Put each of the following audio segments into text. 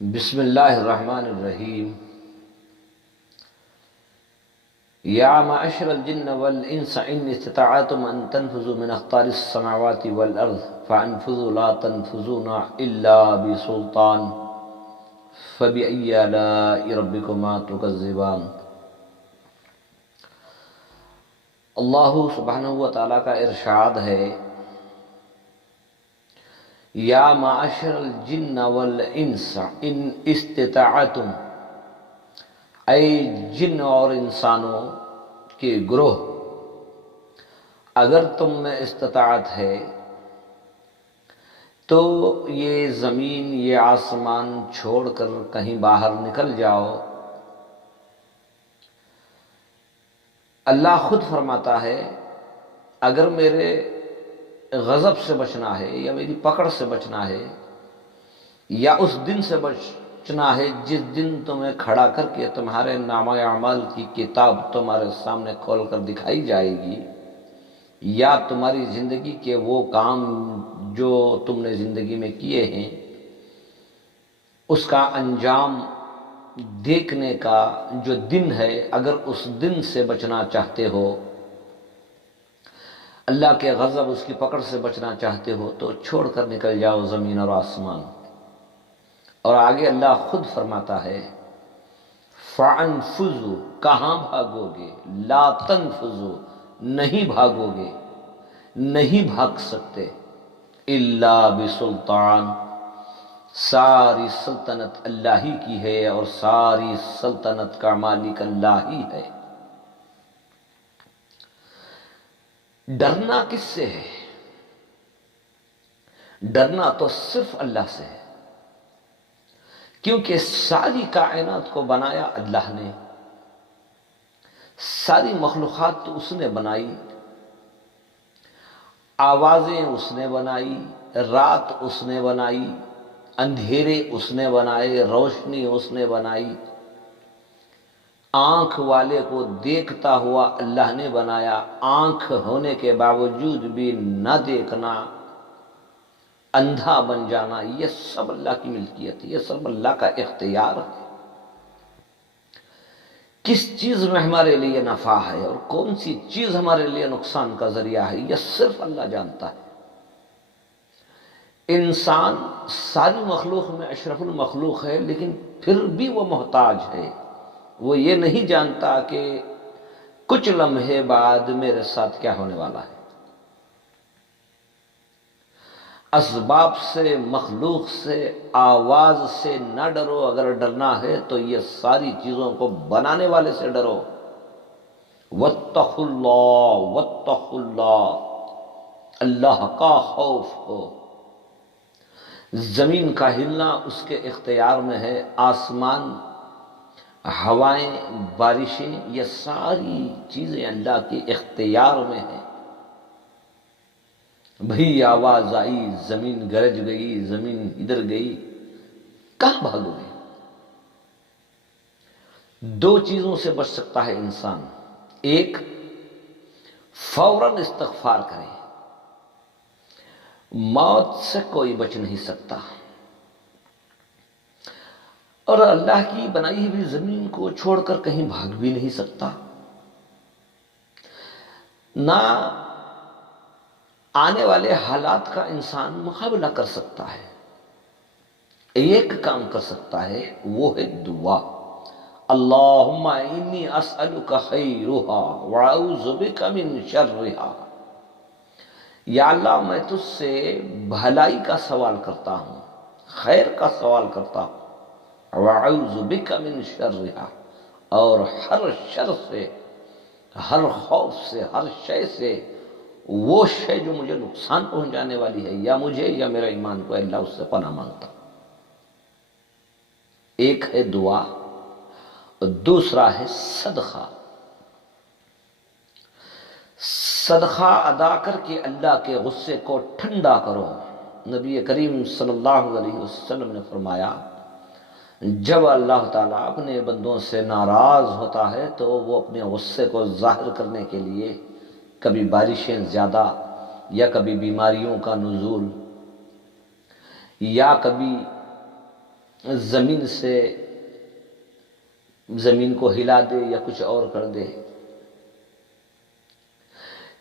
بسم اللہ الرحمن الرحیم یا معشر الجن والانس ان استطعتم ان تنفذوا من اقطار السماوات والارض فانفذوا لا تنفذون الا بسلطان فبأي آلاء ربكما تكذبان۔ اللہ سبحانہ و تعالیٰ کا ارشاد ہے، یا معاشر الجن والانس ان استطاعتم، اے جن اور انسانوں کے گروہ، اگر تم میں استطاعت ہے تو یہ زمین یہ آسمان چھوڑ کر کہیں باہر نکل جاؤ۔ اللہ خود فرماتا ہے، اگر میرے غضب سے بچنا ہے یا میری پکڑ سے بچنا ہے یا اس دن سے بچنا ہے جس دن تمہیں کھڑا کر کے تمہارے نامہ اعمال کی کتاب تمہارے سامنے کھول کر دکھائی جائے گی، یا تمہاری زندگی کے وہ کام جو تم نے زندگی میں کیے ہیں اس کا انجام دیکھنے کا جو دن ہے، اگر اس دن سے بچنا چاہتے ہو، اللہ کے غضب اس کی پکڑ سے بچنا چاہتے ہو، تو چھوڑ کر نکل جاؤ زمین اور آسمان۔ اور آگے اللہ خود فرماتا ہے، فَانفُذُوا، کہاں بھاگو گے، لا تنفذوا، نہیں بھاگو گے، نہیں بھاگ سکتے، الا بسلطان، ساری سلطنت اللہ ہی کی ہے اور ساری سلطنت کا مالک اللہ ہی ہے۔ ڈرنا کس سے ہے؟ ڈرنا تو صرف اللہ سے ہے، کیونکہ ساری کائنات کو بنایا اللہ نے، ساری مخلوقات تو اس نے بنائی، آوازیں اس نے بنائی، رات اس نے بنائی، اندھیرے اس نے بنائے، روشنی اس نے بنائی، آنکھ والے کو دیکھتا ہوا اللہ نے بنایا، آنکھ ہونے کے باوجود بھی نہ دیکھنا، اندھا بن جانا، یہ سب اللہ کی ملکیت ہے، یہ سب اللہ کا اختیار ہے۔ کس چیز میں ہمارے لیے نفع ہے اور کون سی چیز ہمارے لیے نقصان کا ذریعہ ہے، یہ صرف اللہ جانتا ہے۔ انسان ساری مخلوق میں اشرف المخلوق ہے، لیکن پھر بھی وہ محتاج ہے، وہ یہ نہیں جانتا کہ کچھ لمحے بعد میرے ساتھ کیا ہونے والا ہے۔ اسباب سے، مخلوق سے، آواز سے نہ ڈرو، اگر ڈرنا ہے تو یہ ساری چیزوں کو بنانے والے سے ڈرو۔ واتقوا اللہ، واتقوا اللہ، اللہ کا خوف ہو۔ زمین کا ہلنا اس کے اختیار میں ہے، آسمان، ہوائیں، بارشیں، یہ ساری چیزیں اللہ کے اختیار میں ہیں۔ بھئی آواز آئی، زمین گرج گئی، زمین ادھر گئی، کہاں بھاگو گے؟ دو چیزوں سے بچ سکتا ہے انسان، ایک فوراً استغفار کرے، موت سے کوئی بچ نہیں سکتا، اور اللہ کی بنائی ہوئی زمین کو چھوڑ کر کہیں بھاگ بھی نہیں سکتا، نہ آنے والے حالات کا انسان مقابلہ کر سکتا ہے۔ ایک کام کر سکتا ہے، وہ ہے دعا، اللہم انی اسألک خیرہا واعوذ بک من شرہا، یا اللہ میں تجھ سے بھلائی کا سوال کرتا ہوں، خیر کا سوال کرتا ہوں، واعوذ بک من شرہا، اور ہر شر سے، ہر خوف سے، ہر شے سے، وہ شے جو مجھے نقصان پہنچانے والی ہے، یا مجھے یا میرے ایمان کو، اللہ اس سے پناہ مانگتا ہوں۔ ایک ہے دعا اور دوسرا ہے صدقہ۔ صدقہ ادا کر کے اللہ کے غصے کو ٹھنڈا کرو۔ نبی کریم صلی اللہ علیہ وسلم نے فرمایا، جب اللہ تعالیٰ اپنے بندوں سے ناراض ہوتا ہے تو وہ اپنے غصے کو ظاہر کرنے کے لیے کبھی بارشیں زیادہ، یا کبھی بیماریوں کا نزول، یا کبھی زمین سے زمین کو ہلا دے یا کچھ اور کر دے،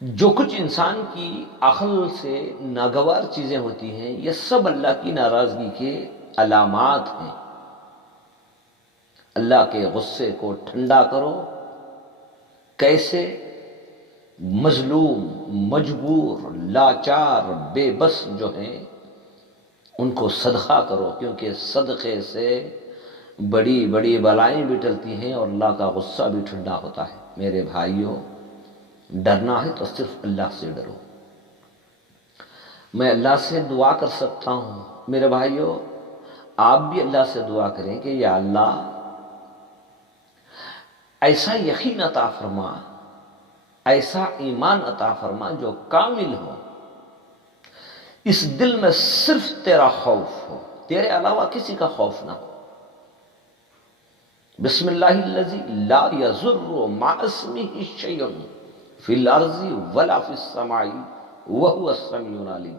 جو کچھ انسان کی عقل سے ناگوار چیزیں ہوتی ہیں یہ سب اللہ کی ناراضگی کے علامات ہیں۔ اللہ کے غصے کو ٹھنڈا کرو، کیسے؟ مظلوم، مجبور، لاچار، بے بس جو ہیں ان کو صدقہ کرو، کیونکہ صدقے سے بڑی بڑی بلائیں بھی ٹلتی ہیں اور اللہ کا غصہ بھی ٹھنڈا ہوتا ہے۔ میرے بھائیوں، ڈرنا ہے تو صرف اللہ سے ڈرو۔ میں اللہ سے دعا کر سکتا ہوں، میرے بھائیوں آپ بھی اللہ سے دعا کریں کہ یا اللہ ایسا یقین عطا فرما، ایسا ایمان عطا فرما جو کامل ہو، اس دل میں صرف تیرا خوف ہو، تیرے علاوہ کسی کا خوف نہ ہو۔ بسم اللہ الذی لا یضر مع اسمہ شیء فی الارض ولا فی السماء وہو السمیع العلیم۔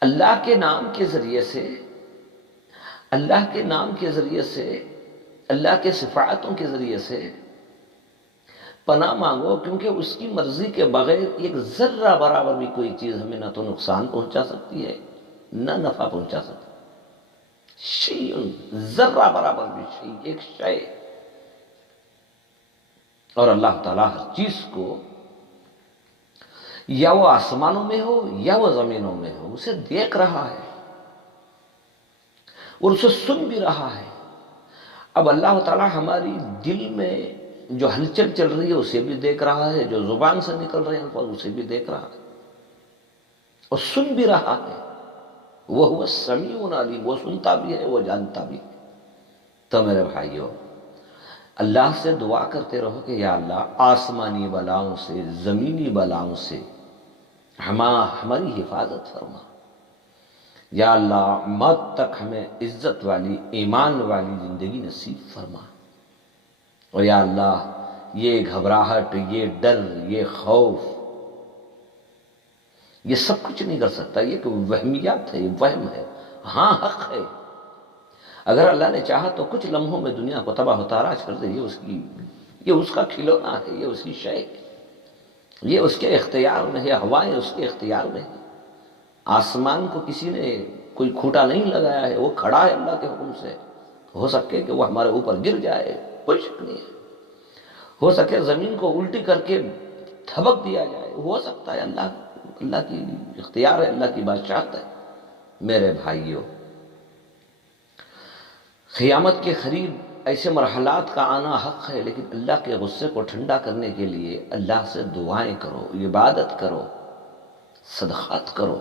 اللہ کے نام کے ذریعے سے، اللہ کے نام کے ذریعے سے، اللہ کے صفاتوں کے ذریعے سے پناہ مانگو، کیونکہ اس کی مرضی کے بغیر ایک ذرہ برابر بھی کوئی چیز ہمیں نہ تو نقصان پہنچا سکتی ہے نہ نفع پہنچا سکتی۔ شیء، ذرہ برابر بھی شیء، ایک شے۔ اور اللہ تعالیٰ ہر چیز کو، یا وہ آسمانوں میں ہو یا وہ زمینوں میں ہو، اسے دیکھ رہا ہے اور اسے سن بھی رہا ہے۔ اب اللہ تعالیٰ ہماری دل میں جو ہلچل چل رہی ہے اسے بھی دیکھ رہا ہے، جو زبان سے نکل رہے ہیں الفاظ اسے بھی دیکھ رہا ہے اور سن بھی رہا ہے۔ وہ السمیع العلیم، وہ سنتا بھی ہے، وہ جانتا بھی ہے۔ تو میرے بھائیوں، اللہ سے دعا کرتے رہو کہ یا اللہ آسمانی بلاؤں سے، زمینی بلاؤں سے ہماری حفاظت فرما۔ یا اللہ موت تک ہمیں عزت والی، ایمان والی زندگی نصیب فرما۔ اور یا اللہ یہ گھبراہٹ، یہ ڈر، یہ خوف، یہ سب کچھ نہیں کر سکتا، یہ کہ وہمیات ہے، یہ وہم ہے۔ ہاں حق ہے، اگر اللہ نے چاہا تو کچھ لمحوں میں دنیا کو تباہ و تاراج کر دے، یہ اس کا کھلونا ہے، یہ اس کی شے ہے، یہ اس کے اختیار میں ہے، ہوائیں اس کے اختیار میں ہیں۔ آسمان کو کسی نے کوئی کھوٹا نہیں لگایا ہے، وہ کھڑا ہے اللہ کے حکم سے۔ ہو سکے کہ وہ ہمارے اوپر گر جائے، کوئی شک نہیں ہے۔ ہو سکے زمین کو الٹی کر کے تھبک دیا جائے، ہو سکتا ہے، اللہ کی اختیار ہے، اللہ کی بادشاہت ہے۔ میرے بھائیوں، قیامت کے قریب ایسے مرحلات کا آنا حق ہے، لیکن اللہ کے غصے کو ٹھنڈا کرنے کے لیے اللہ سے دعائیں کرو، عبادت کرو، صدقات کرو۔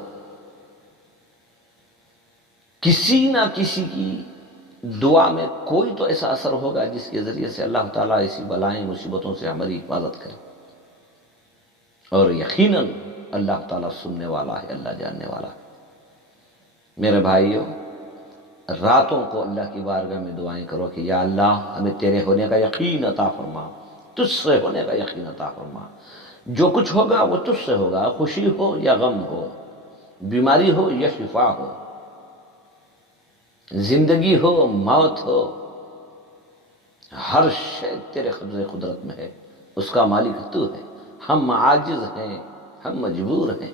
کسی نہ کسی کی دعا میں کوئی تو ایسا اثر ہوگا جس کے ذریعے سے اللہ تعالیٰ ایسی بلائیں، مصیبتوں سے ہماری حفاظت کرے۔ اور یقیناً اللہ تعالیٰ سننے والا ہے، اللہ جاننے والا ہے۔ میرے بھائیوں، راتوں کو اللہ کی بارگاہ میں دعائیں کرو کہ یا اللہ ہمیں تیرے ہونے کا یقین عطا فرما، تجھ سے ہونے کا یقین عطا فرما۔ جو کچھ ہوگا وہ تجھ سے ہوگا، خوشی ہو یا غم ہو، بیماری ہو یا شفا ہو، زندگی ہو موت ہو، ہر شے تیرے قبضے قدرت میں ہے، اس کا مالک تو ہے۔ ہم عاجز ہیں، ہم مجبور ہیں،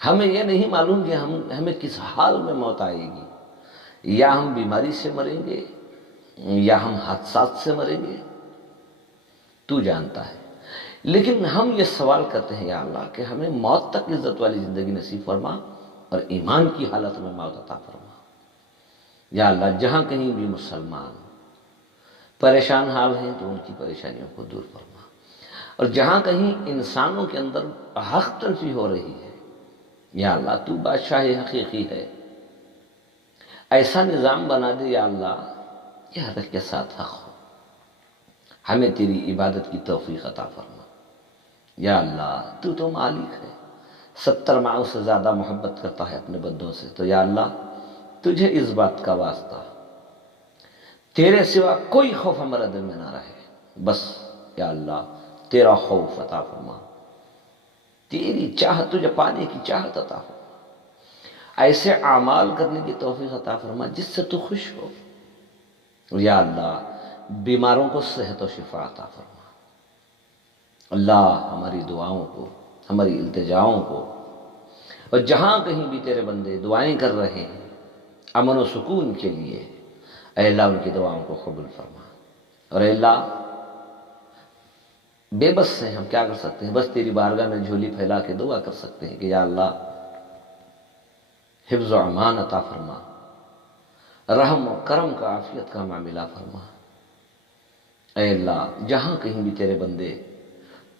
ہمیں یہ نہیں معلوم کہ ہمیں کس حال میں موت آئے گی، یا ہم بیماری سے مریں گے یا ہم حادثات سے مریں گے، تو جانتا ہے۔ لیکن ہم یہ سوال کرتے ہیں یا اللہ کہ ہمیں موت تک عزت والی زندگی نصیب فرما اور ایمان کی حالت میں موت عطا فرما۔ یا اللہ جہاں کہیں بھی مسلمان پریشان حال ہیں تو ان کی پریشانیوں کو دور فرما، اور جہاں کہیں انسانوں کے اندر حق تلفی ہو رہی ہے، یا اللہ تو بادشاہ حقیقی ہے، ایسا نظام بنا دے یا اللہ کہ ہر ایک کے ساتھ حق ہو، ہمیں تیری عبادت کی توفیق عطا فرما۔ یا اللہ تو مالک ہے، 70 ماؤں سے زیادہ محبت کرتا ہے اپنے بندوں سے، تو یا اللہ تجھے اس بات کا واسطہ، تیرے سوا کوئی خوف ہمارے دل میں نہ رہے، بس یا اللہ تیرا خوف عطا فرما، تیری چاہت، تجھے پانے کی چاہت عطا فرما۔ ایسے اعمال کرنے کی توفیق عطا فرما جس سے تو خوش ہو۔ یا اللہ بیماروں کو صحت و شفا عطا فرما۔ اللہ ہماری دعاؤں کو، ہماری التجاؤں کو، اور جہاں کہیں بھی تیرے بندے دعائیں کر رہے ہیں امن و سکون کے لیے، اے اللہ ان کی دعاؤں کو قبول فرما۔ اور اے اللہ بے بس ہیں، ہم کیا کر سکتے ہیں؟ بس تیری بارگاہ میں جھولی پھیلا کے دعا کر سکتے ہیں کہ یا اللہ حفظ و امان عطا فرما، رحم و کرم کا، عافیت کا معاملہ فرما۔ اے اللہ جہاں کہیں بھی تیرے بندے،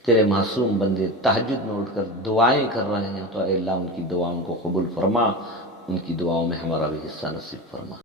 تیرے معصوم بندے تہجد میں اٹھ کر دعائیں کر رہے ہیں تو اے اللہ ان کی دعاؤں کو قبول فرما، ان کی دعاؤں میں ہمارا بھی حصہ نصیب فرما۔